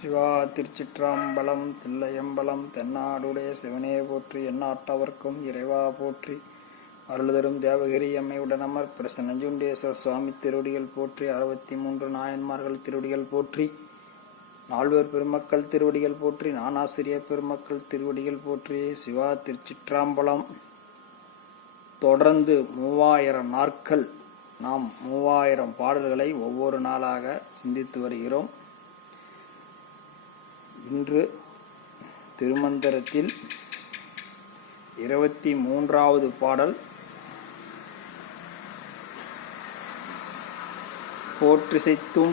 சிவா திருச்சிற்றம்பலம் தில்லையம்பலம் தென்னாடுடைய சிவனே போற்றி எந்நாட்டவர்க்கும் இறைவா போற்றி அருள்தரும் தேவகிரி அம்மையுடனமர் பிரசன்னஞ்சுண்டேஸ்வர சுவாமி திருவடிகள் போற்றி 63 நாயன்மார்கள் திருவடிகள் போற்றி நால்வர் பெருமக்கள் திருவடிகள் போற்றி நானாசிரியர் பெருமக்கள் திருவடிகள் போற்றி. சிவா திருச்சிற்றம்பலம். தொடர்ந்து 3000 நாட்கள் நாம் 3000 பாடல்களை ஒவ்வொரு நாளாக சிந்தித்து வருகிறோம். இன்று திருமந்திரத்தில் 23வது பாடல் போற்றிசைத்தும்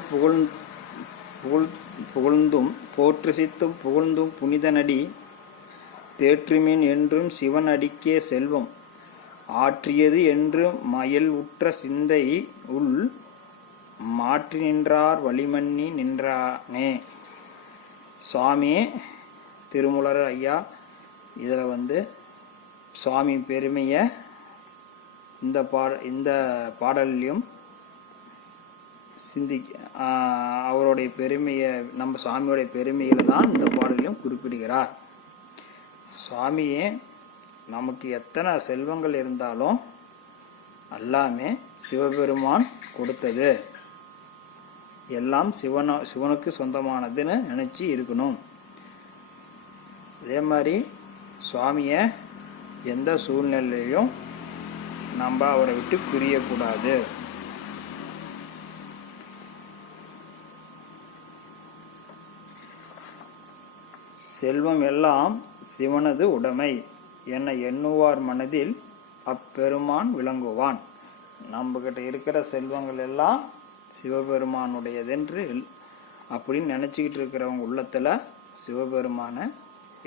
புகழ்ந்தும் புனிதனடி தேற்றுமின் என்றும் சிவன் அடிக்கே செல்வம் ஆற்றியது என்று மயல் உற்ற சிந்தை உள் மாற்றி நின்றார் வழிமன்னி நின்றானே. சுவாமி திருமூலர் ஐயா இதில் சுவாமி பெருமையை இந்த பாடல்லையும் அவருடைய பெருமையை நம்ம சுவாமியோடைய பெருமையில் தான் இந்த பாடலையும் குறிப்பிடுகிறார். சுவாமியே நமக்கு எத்தனை செல்வங்கள் இருந்தாலும் எல்லாமே சிவபெருமான் கொடுத்தது, எல்லாம் சிவனுக்கு சொந்தமானதுன்னு நினச்சி இருக்கணும். அதே மாதிரி சுவாமியை எந்த சூழ்நிலையிலையும் நம்ம அவரை விட்டு பிரியக்கூடாது. செல்வம் எல்லாம் சிவனது உடைமை என எண்ணுவார் மனதில் அப்பெருமான் விளங்குவான். நம்மகிட்ட இருக்கிற செல்வங்கள் எல்லாம் சிவபெருமானுடையதென்று அப்படின்னு நினச்சிக்கிட்டு இருக்கிறவங்க உள்ளத்தில் சிவபெருமான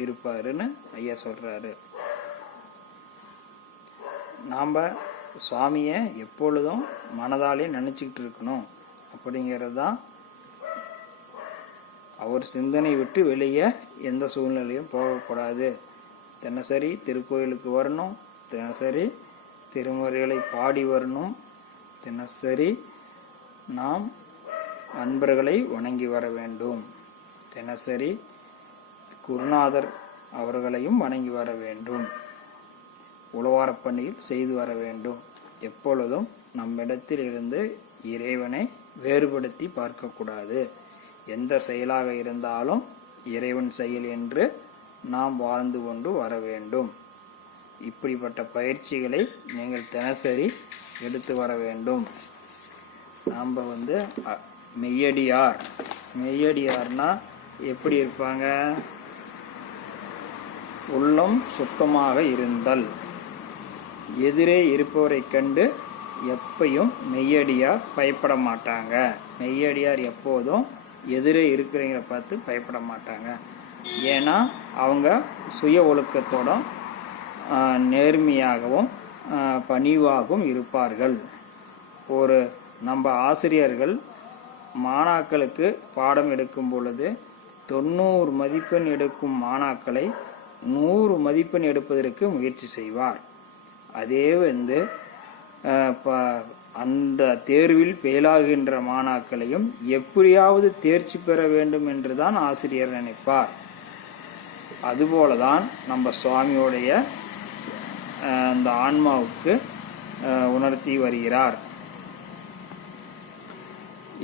இருப்பாருன்னு ஐயா சொல்கிறாரு. நாம் சுவாமியை எப்பொழுதும் மனதாலே நினச்சிக்கிட்டு இருக்கணும். அப்படிங்கிறது தான் அவர் சிந்தனை விட்டு வெளியே எந்த சூழ்நிலையும் போகக்கூடாது. தினசரி திருக்கோயிலுக்கு வரணும், தினசரி திருமுறைகளை பாடி வரணும், தினசரி நாம் அன்பர்களை வணங்கி வர வேண்டும், தினசரி குருநாதர் அவர்களையும் வணங்கி வர வேண்டும், உழவாரப்பணியில் செய்து வர வேண்டும். எப்பொழுதும் நம்மிடத்தில் இருந்து இறைவனை வேறுபடுத்தி பார்க்கக்கூடாது. எந்த செயலாக இருந்தாலும் இறைவன் செயல் என்று நாம் வாழ்ந்து கொண்டு வர வேண்டும். இப்படிப்பட்ட பயிற்சிகளை நீங்கள் தினசரி எடுத்து வர வேண்டும். நாம் மெய்யடியார்னா எப்படி இருப்பாங்க? உள்ளம் சுத்தமாக இருந்தல், எதிரே இருப்பவரை கண்டு எப்பையும் மெய்யடியார் பயப்பட மாட்டாங்க. மெய்யடியார் எப்போதும் எதிரே இருக்கிறவங்களை பார்த்து பயப்பட மாட்டாங்க. ஏன்னா அவங்க சுய ஒழுக்கத்தோட நேர்மையாகவும் பணிவாகவும் இருப்பார்கள். நம்ம ஆசிரியர்கள் மாணாக்களுக்கு பாடம் எடுக்கும் பொழுது 90 மதிப்பெண் எடுக்கும் மாணாக்களை 100 மதிப்பெண் எடுப்பதற்கு முயற்சி செய்வார். அதே அந்த தேர்வில் பெயிலாகின்ற மாணாக்களையும் எப்படியாவது தேர்ச்சி பெற வேண்டும் என்று தான் ஆசிரியர் நினைப்பார். அதுபோலதான் நம்ம சுவாமியோடைய அந்த ஆன்மாவுக்கு உணர்த்தி வருகிறார்.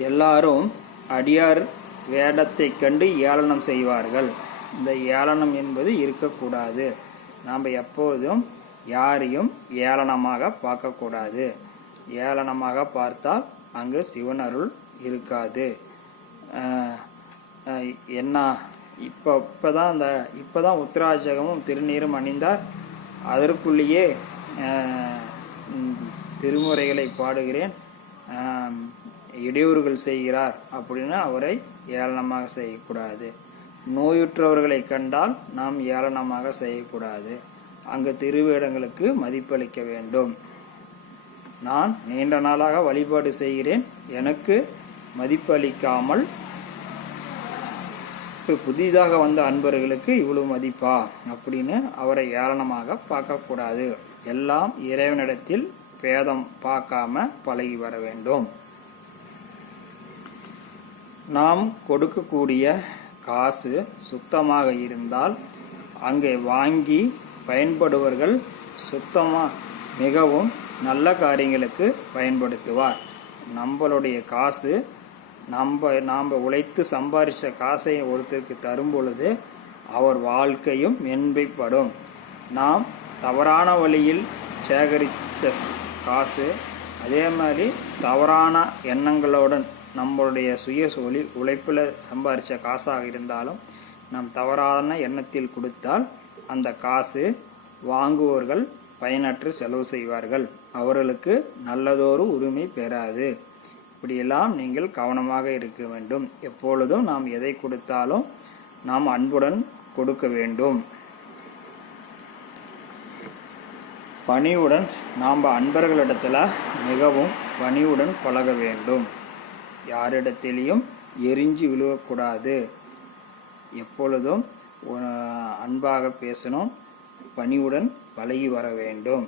எல்லாரும் அடியார் வேடத்தை கண்டு ஏளனம் செய்வார்கள். இந்த ஏளனம் என்பது இருக்கக்கூடாது. நாம் எப்போதும் யாரையும் ஏளனமாக பார்க்கக்கூடாது. ஏளனமாக பார்த்தால் அங்கு சிவன் அருள் இருக்காது. என்ன இப்போதான் உத்திராட்சகமும் திருநீரும் அணிந்தார், அதற்குள்ளேயே திருமுறைகளை பாடுகிறேன், இடையூறுகள் செய்கிறார் அப்படின்னு அவரை ஏளனமாக செய்யக்கூடாது. நோயுற்றவர்களை கண்டால் நாம் ஏளனமாக செய்யக்கூடாது. அங்கு திருவேடங்களுக்கு மதிப்பளிக்க வேண்டும். நான் நீண்ட நாளாக வழிபாடு செய்கிறேன், எனக்கு மதிப்பளிக்காமல் புதிதாக வந்த அன்பர்களுக்கு இவ்வளவு மதிப்பா அப்படின்னு அவரை ஏளனமாக பார்க்கக்கூடாது. எல்லாம் இறைவனிடத்தில் பேதம் பார்க்காம பழகி வர வேண்டும். நாம் கொடுக்கக்கூடிய காசு சுத்தமாக இருந்தால் அங்கே வாங்கி பயன்படுவர்கள் சுத்தமாக மிகவும் நல்ல காரியங்களுக்கு பயன்படுத்துவார். நம்மளுடைய காசு நாம் உழைத்து சம்பாதிச்ச காசை ஒருத்தருக்கு தரும் பொழுது அவர் வாழ்க்கையும் மேன்மைப்படும். நாம் தவறான வழியில் சேகரித்த காசு அதே மாதிரி தவறான எண்ணங்களுடன் நம்மளுடைய சுய உழைப்பில் சம்பாதிச்ச காசாக இருந்தாலும் நாம் தவறான எண்ணத்தில் கொடுத்தால் அந்த காசு வாங்குவோர்கள் பயனற்று செலவு செய்வார்கள். அவர்களுக்கு நல்லதொரு உரிமை பெறாது. இப்படியெல்லாம் நீங்கள் கவனமாக இருக்க வேண்டும். எப்பொழுதும் நாம் எதை கொடுத்தாலும் நாம் அன்புடன் கொடுக்க வேண்டும். பணிவுடன் நாம் அன்பர்களிடத்தில் மிகவும் பணிவுடன் பழக வேண்டும். யாரிடத்திலையும் எரிஞ்சு விழுவக்கூடாது. எப்பொழுதும் அன்பாக பேசணும், பணிவுடன் பழகி வர வேண்டும்.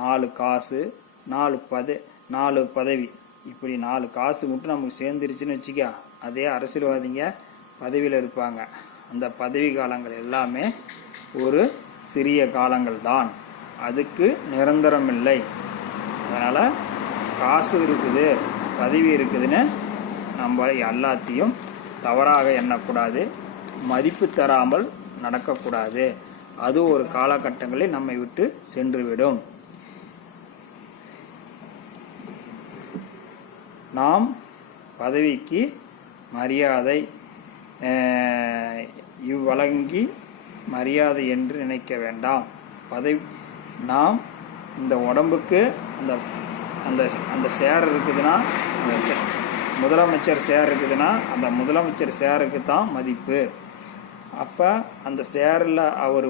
4 காசு 4 பதவி இப்படி 4 காசு மட்டும் நமக்கு சேர்ந்துருச்சுன்னு வச்சுக்க, அதே அரசியல்வாதிங்க பதவியில் இருப்பாங்க. அந்த பதவி காலங்கள் எல்லாமே ஒரு சிறிய காலங்கள் தான், அதுக்கு நிரந்தரம் இல்லை. அதனால் காசு இருக்குது பதவி இருக்குதுன்னு நம்ம எல்லாத்தையும் தவறாக எண்ணக்கூடாது, மதிப்பு தராமல் நடக்கக்கூடாது. அது ஒரு காலகட்டங்களில் நம்மை விட்டு சென்றுவிடும். நாம் பதவிக்கு மரியாதை இவ்வழங்கி மரியாதை என்று நினைக்க வேண்டாம். நாம் இந்த உடம்புக்கு அந்த சேர் இருக்குதுன்னா, முதலமைச்சர் சேர் இருக்குதுன்னா அந்த முதலமைச்சர் சேருக்கு தான் மதிப்பு. அப்போ அந்த சேரில் அவர்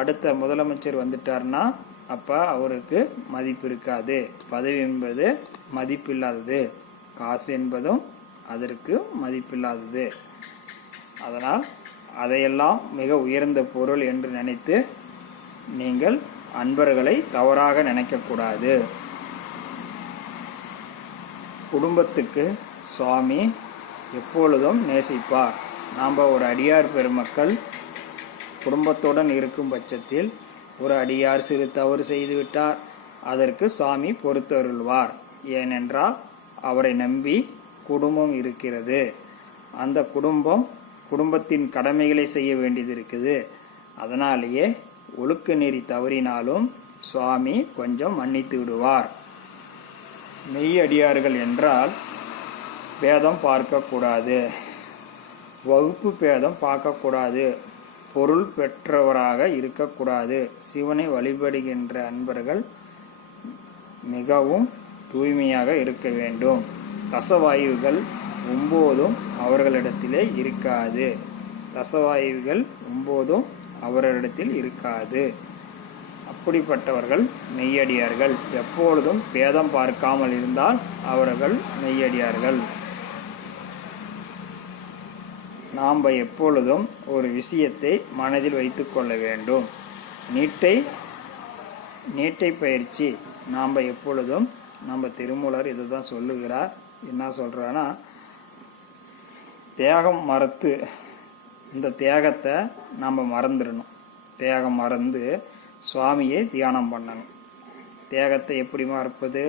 அடுத்த முதலமைச்சர் வந்துட்டார்னா அப்போ அவருக்கு மதிப்பு இருக்காது. பதவி என்பது மதிப்பில்லாதது, காசு என்பதும் அதற்கு மதிப்பில்லாதது. அதனால் அதையெல்லாம் மிக உயர்ந்த பொருள் என்று நினைத்து நீங்கள் அன்பர்களை தவறாக நினைக்கக்கூடாது. குடும்பத்துக்கு சுவாமி எப்பொழுதும் நேசிப்பார். நாம் ஒரு அடியார் பெருமக்கள் குடும்பத்துடன் இருக்கும் பட்சத்தில் ஒரு அடியார் சிறு தவறு செய்துவிட்டார், அதற்கு சுவாமி பொறுத்தருள்வார். ஏனென்றால் அவரை நம்பி குடும்பம் இருக்கிறது. அந்த குடும்பத்தின் கடமைகளை செய்ய வேண்டியது இருக்குது. அதனாலேயே ஒழுக்க நெறி தவறினாலும் சுவாமி கொஞ்சம் மன்னித்து விடுவார். மெய் அடியார்கள் என்றால் பேதம் பார்க்கக்கூடாது, வகுப்பு பேதம் பார்க்கக்கூடாது, பொருள் பெற்றவராக இருக்கக்கூடாது. சிவனை வழிபடுகின்ற அன்பர்கள் மிகவும் தூய்மையாக இருக்க வேண்டும். தசவாயுகள் 9 அவர்களிடத்திலே இருக்காது. தசவாயுகள் 9 அவரிடத்தில் இருக்காது. அப்படிப்பட்டவர்கள் மெய்யடியார்கள். எப்பொழுதும் பேதம் பார்க்காமல் இருந்தால் அவர்கள் மெய்யடியார்கள். நாம் எப்பொழுதும் ஒரு விஷயத்தை மனதில் வைத்து கொள்ள வேண்டும். நீட்டை பயிற்சி நாம் எப்பொழுதும் திருமூலர் இதுதான் சொல்லுகிறார். என்ன சொல்கிறான்னா, தியாகம் மறத்து இந்த தியாகத்தை நாம் மறந்துடணும். தியாகம் மறந்து சுவாமியை தியானம் பண்ணணும். தியாகத்தை எப்படி மறப்பது,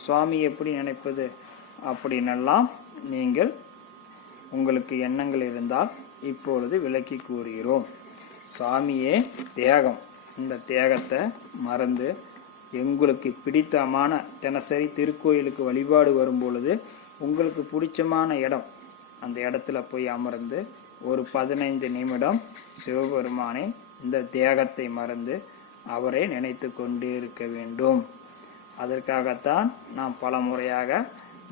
சுவாமியை எப்படி நினைப்பது அப்படின்னெல்லாம் நீங்கள் உங்களுக்கு எண்ணங்கள் இருந்தால் இப்பொழுது விளக்கி கூறுகிறோம். சாமியே தியாகம். இந்த தியாகத்தை மறந்து உங்களுக்கு பிடித்தமான தினசரி திருக்கோயிலுக்கு வழிபாடு வரும் பொழுது உங்களுக்கு பிடிச்சமான இடம், அந்த இடத்துல போய் அமர்ந்து ஒரு 15 நிமிடம் சிவபெருமானை இந்த தியாகத்தை மறந்து அவரை நினைத்து கொண்டு இருக்க வேண்டும். அதற்காகத்தான் நாம் பல முறையாக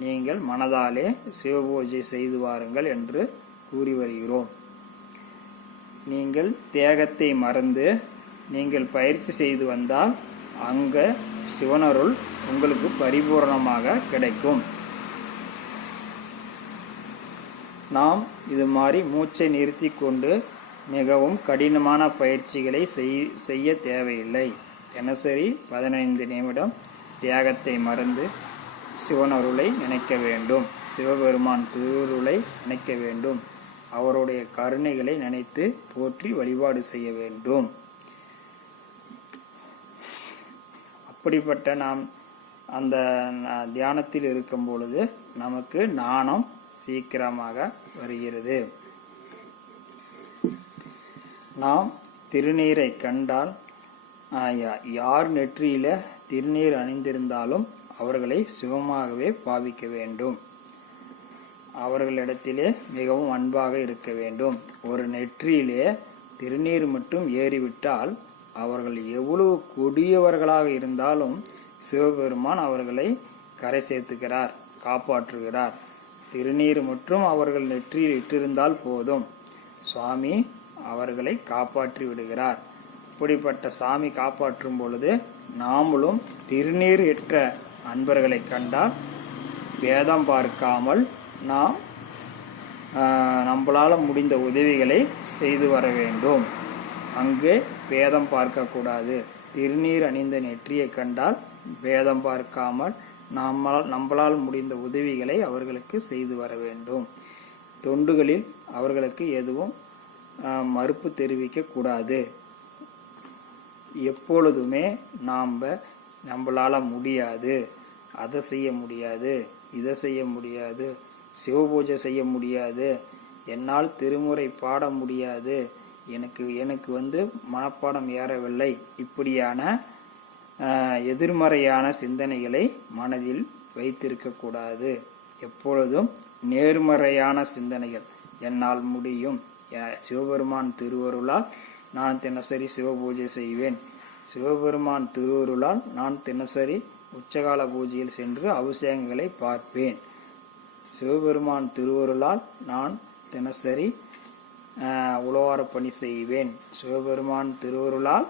நீங்கள் மனதாலே சிவபூஜை செய்து வாருங்கள் என்று கூறி வருகிறோம். நீங்கள் தியாகத்தை மறந்து நீங்கள் பயிற்சி செய்து வந்தால் அங்கே சிவனருள் உங்களுக்கு பரிபூர்ணமாக கிடைக்கும். நாம் இது மாதிரி மூச்சை நிறுத்தி கொண்டு மிகவும் கடினமான பயிற்சிகளை செய்ய தேவையில்லை. தினசரி 15 நிமிடம் தியாகத்தை மறந்து சிவனருளை நினைக்க வேண்டும், சிவபெருமான் திருவுருளை நினைக்க வேண்டும். அவருடைய கருணைகளை நினைத்து போற்றி வழிபாடு செய்ய வேண்டும். அப்படிப்பட்ட நாம் அந்த தியானத்தில் இருக்கும் பொழுது நமக்கு ஞானம் சீக்கிரமாக வருகிறது. நாம் திருநீரை கண்டால் யார் நெற்றியில திருநீர் அணிந்திருந்தாலும் அவர்களை சிவமாகவே பாவிக்க வேண்டும். அவர்களிடத்திலே மிகவும் அன்பாக இருக்க வேண்டும். ஒரு நெற்றியிலே திருநீர் மட்டும் ஏறிவிட்டால் அவர்கள் எவ்வளவு கொடியவர்களாக இருந்தாலும் சிவபெருமான் அவர்களை கரை சேர்த்துக்கிறார், காப்பாற்றுகிறார். திருநீர் மற்றும் அவர்கள் நெற்றியில் இட்டிருந்தால் போதும், சுவாமி அவர்களை காப்பாற்றி விடுகிறார். இப்படிப்பட்ட சாமி காப்பாற்றும் பொழுது நாமளும் திருநீர் எற்ற அன்பர்களை கண்டால் பேதம் பார்க்காமல் நாம் நம்மளால் முடிந்த உதவிகளை செய்து வர வேண்டும். அங்கே பேதம் பார்க்கக்கூடாது. திருநீர் அணிந்த நெற்றியை கண்டால் பேதம் பார்க்காமல் நம்மளால் முடிந்த உதவிகளை அவர்களுக்கு செய்து வர வேண்டும். தொண்டுகளில் அவர்களுக்கு எதுவும் மறுப்பு தெரிவிக்க கூடாது. எப்பொழுதுமே நம்மளால முடியாது, அதை செய்ய முடியாது, இதை செய்ய முடியாது, சிவபூஜை செய்ய முடியாது, என்னால் திருமுறை பாட முடியாது, எனக்கு மனப்பாடம் ஏறவில்லை, இப்படியான எதிர்மறையான சிந்தனைகளை மனதில் வைத்திருக்கக்கூடாது. எப்பொழுதும் நேர்மறையான சிந்தனைகள், என்னால் முடியும், சிவபெருமான் திருவருளால் நான் தினசரி சிவபூஜை செய்வேன், சிவபெருமான் திருவருளால் நான் தினசரி உச்சகால பூஜையில் சென்று அபிஷேகங்களை பார்ப்பேன், சிவபெருமான் திருவருளால் நான் தினசரி உழவார பணி செய்வேன், சிவபெருமான் திருவருளால்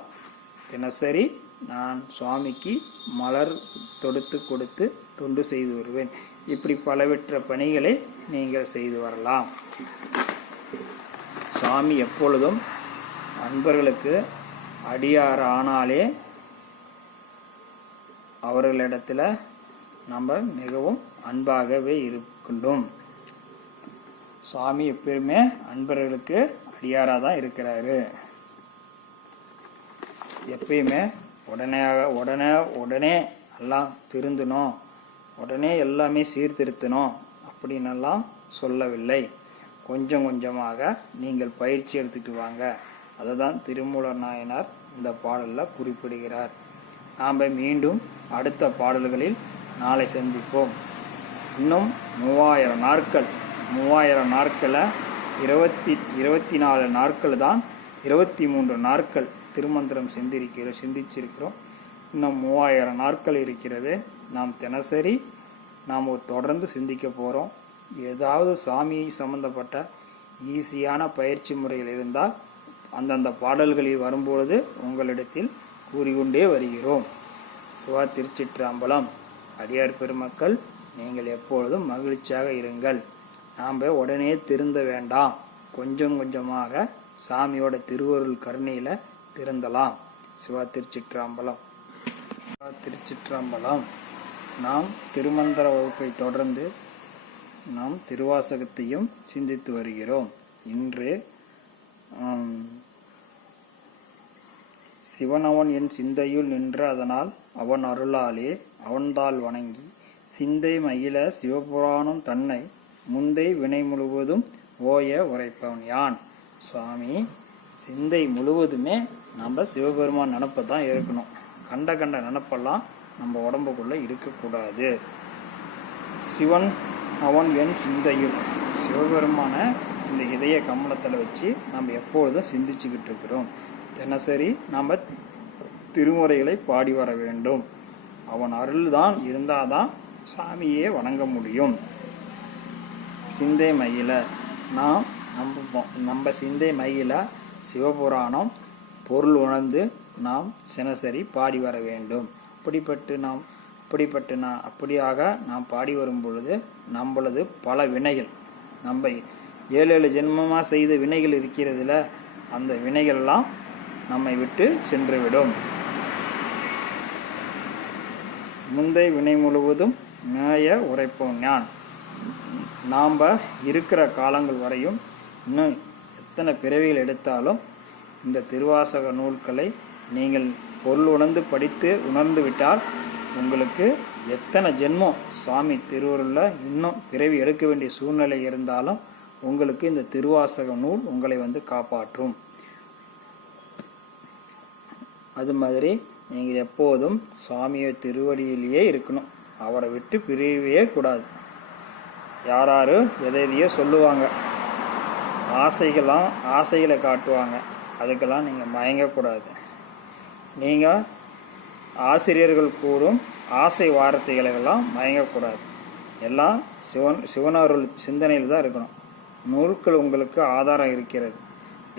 தினசரி நான் சுவாமிக்கு மலர் தொடுத்து கொடுத்து தொண்டு செய்து வருவேன். இப்படி பலவற்ற பணிகளை நீங்கள் செய்து வரலாம். சுவாமி எப்பொழுதும் அன்பர்களுக்கு அடியார் ஆனாலே அவர்களிடத்தில் நம்ம மிகவும் அன்பாகவே இருக்கின்றோம். சுவாமி எப்பயுமே அன்பர்களுக்கு அடியாராக தான் இருக்கிறாரு. எப்பயுமே உடனே எல்லாம் திருந்தணும், உடனே எல்லாமே சீர்திருத்தணும் அப்படின்னெல்லாம் சொல்லவில்லை. கொஞ்சம் கொஞ்சமாக நீங்கள் பயிற்சி எடுத்துட்டு வாங்க. அதை தான் திருமூலர் நாயனார் இந்த பாடலில் குறிப்பிடுகிறார். நாம் மீண்டும் அடுத்த பாடல்களில் நாளை சந்திப்போம். இன்னும் 3000 நாட்களை 24 நாட்கள் தான், 23 நாட்கள் திருமந்திரம் சிந்திச்சிருக்கிறோம். இன்னும் 3000 நாட்கள் இருக்கிறது. நாம் தினசரி நாம் தொடர்ந்து சிந்திக்க போகிறோம். ஏதாவது சாமி சம்பந்தப்பட்ட ஈஸியான பயிற்சி முறைகள் இருந்தால் அந்தந்த பாடல்களில் வரும்பொழுது உங்களிடத்தில் கூறிக்கொண்டே வருகிறோம். சிவா திருச்சிற்றம்பலம். அடியார் பெருமக்கள், நீங்கள் எப்பொழுதும் மகிழ்ச்சியாக இருங்கள். நாம் உடனே திருந்த வேண்டாம். கொஞ்சம் கொஞ்சமாக சாமியோட திருவருள் கருணையில் திருந்தலாம். சிவா திருச்சிற்றம்பலம். திருச்சிற்றம்பலம். நாம் திருமந்திர வகுப்பை தொடர்ந்து நாம் திருவாசகத்தையும் சிந்தித்து வருகிறோம். இன்று சிவனவன் என் சிந்தையுள் நின்ற அதனால் அவன் அருளாலே அவன்தாள் வணங்கி சிந்தை மகிழ சிவபுராணம் தன்னை முந்தை வினை முழுவதும் ஓய உரைப்பவன் யான். சுவாமி, சிந்தை முழுவதுமே நம்ம சிவபெருமான் நினப்பை தான் இருக்கணும். கண்ட நினப்பெல்லாம் நம்ம உடம்புக்குள்ளே இருக்கக்கூடாது. சிவன் அவன் என் சிந்தையுள், சிவபெருமான இந்த இதய கமலத்தில் வச்சு நம்ம எப்பொழுதும் சிந்திச்சுக்கிட்டு இருக்கிறோம். தினசரி நம்ம திருமுறைகளை பாடி வர வேண்டும். அவன் அருள் தான் இருந்தால் தான் சாமியே வணங்க முடியும். சிந்தை மகிழ நம்ம சிந்தை மகிழ சிவபுராணம் பொருள் உணர்ந்து நாம் தினசரி பாடி வர வேண்டும். அப்படியாக நாம் பாடி வரும் பொழுது நம்மளது பல வினைகள், நம்ம 7 ஜென்மமாக செய்த வினைகள் இருக்கிறதுல, அந்த வினைகள்லாம் நம்மை விட்டு சென்றுவிடும். முந்தை வினை முழுவதும் மேய உரைப்போம் ஞான். நாம் இருக்கிற காலங்கள் வரையும் இன்னும் எத்தனை பிறவிகள் எடுத்தாலும் இந்த திருவாசக நூல்களை நீங்கள் பொருள் உணர்ந்து படித்து உணர்ந்து விட்டால் உங்களுக்கு எத்தனை ஜென்மம் சுவாமி திருவருளில் இன்னும் பிறவி எடுக்க வேண்டிய சூழ்நிலை இருந்தாலும் உங்களுக்கு இந்த திருவாசக நூல் உங்களை வந்து காப்பாற்றும். அது மாதிரி நீங்கள் எப்போதும் சுவாமியை திருவடியிலேயே இருக்கணும். அவரை விட்டு பிரியவே கூடாது. யாராரு எதையோ சொல்லுவாங்க, ஆசைகளை காட்டுவாங்க, அதுக்கெல்லாம் நீங்கள் மயங்கக்கூடாது. நீங்கள் ஆசிரியர்கள் கூறும் ஆசை வார்த்தைகளெல்லாம் மயங்கக்கூடாது. எல்லாம் சிவனருள் சிந்தனையில் தான் இருக்கணும். நூல்கள் உங்களுக்கு ஆதாரம் இருக்கிறது.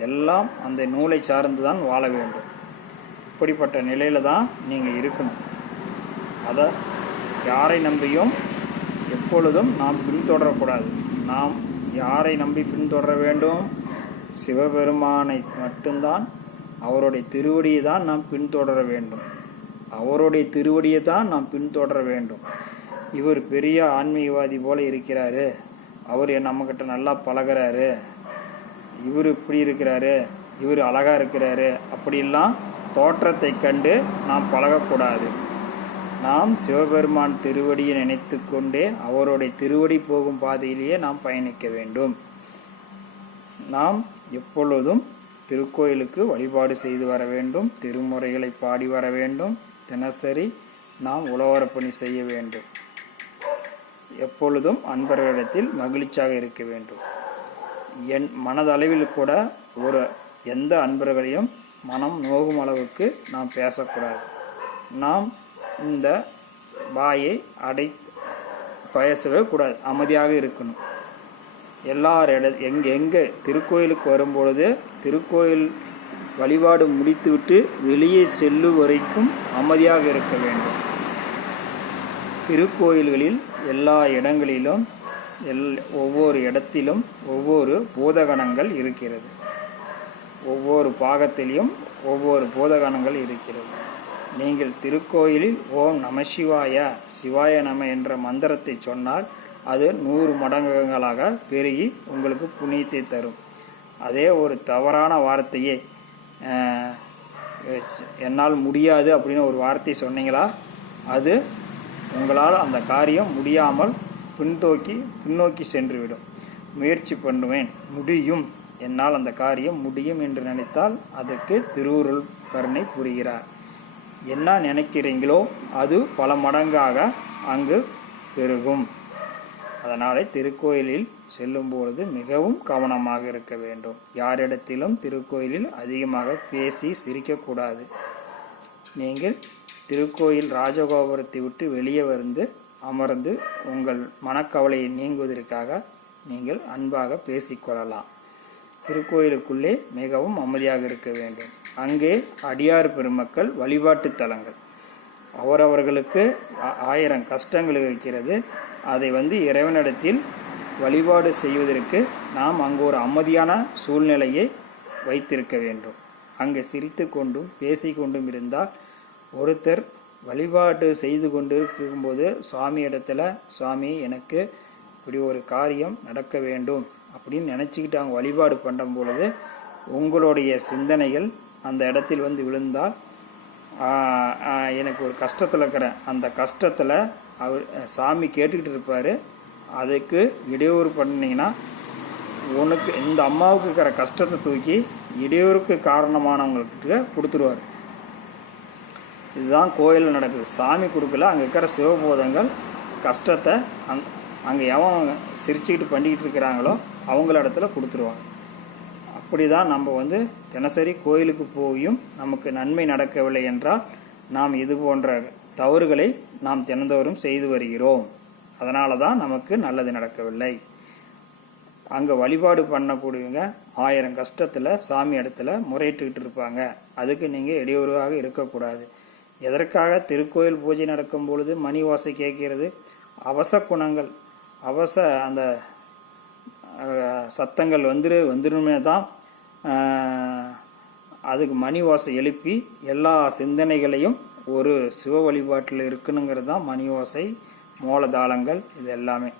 எல்லாம் அந்த நூலை சார்ந்து தான் வாழ வேண்டும். இப்படிப்பட்ட நிலையில் தான் நீங்கள் இருக்கணும். அதை யாரை நம்பியும் எப்பொழுதும் நாம் பின்தொடரக்கூடாது. நாம் யாரை நம்பி பின்தொடர வேண்டும்? சிவபெருமானை மட்டும்தான், அவருடைய திருவடியை தான் நாம் பின்தொடர வேண்டும். அவருடைய திருவடியை தான் நாம் பின்தொடர வேண்டும். இவர் பெரிய ஆன்மீகவாதி போல இருக்கிறாரு, அவர் நம்மக்கிட்ட நல்லா பழகிறாரு, இவர் இப்படி இருக்கிறாரு, இவர் அழகாக இருக்கிறாரு, அப்படிலாம் தோற்றத்தை கண்டு நாம் பழகக்கூடாது. நாம் சிவபெருமான் திருவடியை நினைத்து கொண்டே அவருடைய திருவடி போகும் பாதையிலேயே நாம் பயணிக்க வேண்டும். நாம் எப்பொழுதும் திருக்கோயிலுக்கு வழிபாடு செய்து வர வேண்டும். திருமுறைகளை பாடி வர வேண்டும். தினசரி நாம் உழவரப்பணி செய்ய வேண்டும். எப்பொழுதும் அன்பர்களிடத்தில் மகிழ்ச்சியாக இருக்க வேண்டும். என் மனதளவில் கூட எந்த அன்பர்களையும் மனம் நோகும் அளவுக்கு நாம் பேசக்கூடாது. நாம் இந்த வாயை பேசவே கூடாது. அமைதியாக இருக்கணும். எங்கே திருக்கோயிலுக்கு வரும்பொழுது திருக்கோயில் வழிபாடு முடித்துவிட்டு வெளியே செல்லும் வரைக்கும் அமைதியாக இருக்க வேண்டும். திருக்கோயில்களில் எல்லா இடங்களிலும் ஒவ்வொரு இடத்திலும் ஒவ்வொரு பூதகணங்கள் இருக்கிறது. ஒவ்வொரு பாகத்திலும் ஒவ்வொரு பூதகணங்கள் இருக்கிறது. நீங்கள் திருக்கோயிலில் ஓம் நம சிவாய நம என்ற மந்திரத்தை சொன்னால் அது 100 மடங்குகளாக பெருகி உங்களுக்கு புண்ணியத்தை தரும். அதே ஒரு தவறான வார்த்தையை என்னால் முடியாது அப்படின்னு ஒரு வார்த்தை சொன்னீங்களா, அது உங்களால் அந்த காரியம் முடியாமல் பின்னோக்கி சென்றுவிடும். முயற்சி பண்ணுவேன், முடியும், என்னால் அந்த காரியம் முடியும் என்று நினைத்தால் அதற்கு திருவருள் கருணை புரிகிறார். என்ன நினைக்கிறீங்களோ அது பல மடங்காக அங்கு பெருகும். அதனாலே திருக்கோயிலில் செல்லும்பொழுது மிகவும் கவனமாக இருக்க வேண்டும். யாரிடத்திலும் திருக்கோயிலில் அதிகமாக பேசி சிரிக்கக்கூடாது. நீங்கள் திருக்கோயில் ராஜகோபுரத்தை விட்டு வெளியே அமர்ந்து உங்கள் மனக்கவலையை நீங்குவதற்காக நீங்கள் அன்பாக பேசிக்கொள்ளலாம். திருக்கோயிலுக்குள்ளே மிகவும் அமைதியாக இருக்க வேண்டும். அங்கே அடியார் பெருமக்கள் வழிபாட்டு தலங்கள். அவரவர்களுக்கு 1000 கஷ்டங்கள் இருக்கிறது. அதை இறைவனிடத்தில் வழிபாடு செய்வதற்கு நாம் அங்கு ஒரு அமைதியான சூழ்நிலையை வைத்திருக்க வேண்டும். அங்கே சிரித்து கொண்டும் பேசிக்கொண்டும் இருந்தால் ஒருத்தர் வழிபாடு செய்து கொண்டு இருக்கும்போது சுவாமி இடத்துல, சுவாமி எனக்கு இப்படி ஒரு காரியம் நடக்க வேண்டும் அப்படின்னு நினச்சிக்கிட்டு அவங்க வழிபாடு பண்ணும் பொழுது உங்களுடைய சிந்தனைகள் அந்த இடத்தில் விழுந்தால், எனக்கு ஒரு கஷ்டத்தில் இருக்கிறேன், அந்த கஷ்டத்தில் அவர் சாமி கேட்டுக்கிட்டு இருப்பார். அதுக்கு இடையூறு பண்ணிங்கன்னா உனக்கு இந்த அம்மாவுக்கு இருக்கிற கஷ்டத்தை தூக்கி இடையூறுக்கு காரணமானவங்கள்கிட்ட கொடுத்துருவார். இதுதான் கோயிலில் நடக்குது. சாமி கொடுக்கல, அங்கே இருக்கிற சிவபோதங்கள் கஷ்டத்தை அங்கே எவன் சிரிச்சுக்கிட்டு பண்ணிக்கிட்டு இருக்கிறாங்களோ அவங்கள இடத்துல கொடுத்துருவாங்க. அப்படி தான் நம்ம தினசரி கோயிலுக்கு போயும் நமக்கு நன்மை நடக்கவில்லை என்றால் நாம் இது போன்ற தவறுகளை நாம் தினந்தோறும் செய்து வருகிறோம். அதனால தான் நமக்கு நல்லது நடக்கவில்லை. அங்கே வழிபாடு பண்ணக்கூடியவங்க 1000 கஷ்டத்தில் சாமி இடத்துல முறையிட்டுக்கிட்டு இருப்பாங்க. அதுக்கு நீங்கள் இடையூறாக இருக்கக்கூடாது. எதற்காக திருக்கோயில் பூஜை நடக்கும் பொழுது மணி ஓசை கேட்கிறது? அவசகுணங்கள் அந்த சத்தங்கள் வந்துருமே தான் அதுக்கு மணி ஓசை எழுப்பி எல்லா சிந்தனைகளையும் ஒரு சிவ வழிபாட்டில் இருக்கணுங்கிறது தான் மணி ஓசை, மூலதாளங்கள், இது எல்லாமே.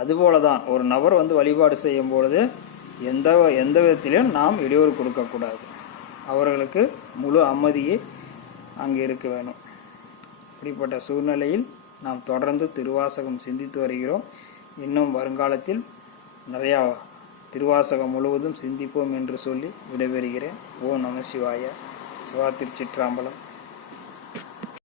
அதுபோல தான் ஒரு நபர் வழிபாடு செய்யும் பொழுது எந்த விதத்திலும் நாம் இடையூறு கொடுக்கக்கூடாது. அவர்களுக்கு முழு அமைதியே அங்கே இருக்க வேணும். இப்படிப்பட்ட சூழ்நிலையில் நாம் தொடர்ந்து திருவாசகம் சிந்தித்து வருகிறோம். இன்னும் வருங்காலத்தில் நிறையா திருவாசகம் முழுவதும் சிந்திப்போம் என்று சொல்லி விடைபெறுகிறேன். ஓம் நம சிவாய. சிவா திருச்சிற்றம்பலம்.